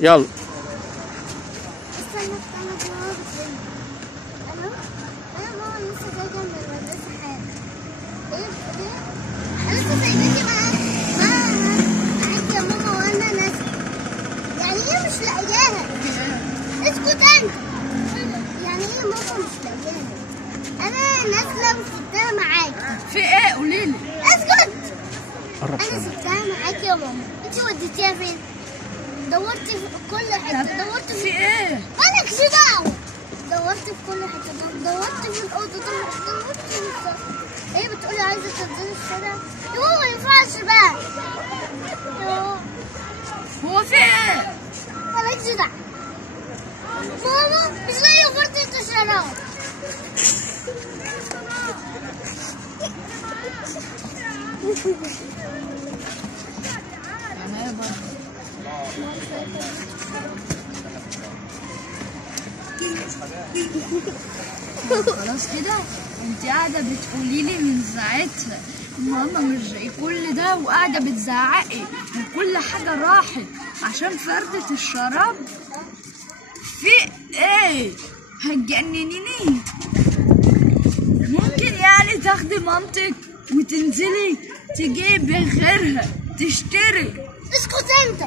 يلا. استنى الو. انا ماما لسه جايه من المدرسه حالا. ايه انا لسه سايباكي معاكي يا ماما وانا نازله. يعني ايه مش لاقياها؟ اسكت انت. يعني ايه ماما مش لاقياها؟ انا نازله وسبتها معاكي. في ايه قوليلي؟ اسكت. قرب انا شوية. سبتها معاكي يا ماما. انت وديتيها فين؟ دورت في كل حته. دورت في ايه؟ مالكش دعوه. دورت في كل حته. دورت في الاوضه. دورت في الصالة. ايه بتقولي عايزه تنزلي الشارع؟ يا ماما ما ينفعش بقى. هو في ايه؟ مالكش دعوه. ماما مش لاقيه فرصه الشراب. خلاص كده انت قاعده بتقولي لي من ساعتها ماما مش زي كل ده، وقاعده بتزعقي وكل حاجه راحت عشان فردة الشراب. في ايه؟ هتجننيني. ممكن يعني تاخدي مامتك وتنزلي تجيبي غيرها تشتري. اسكت انت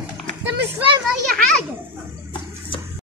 مش فاهم اي حاجه.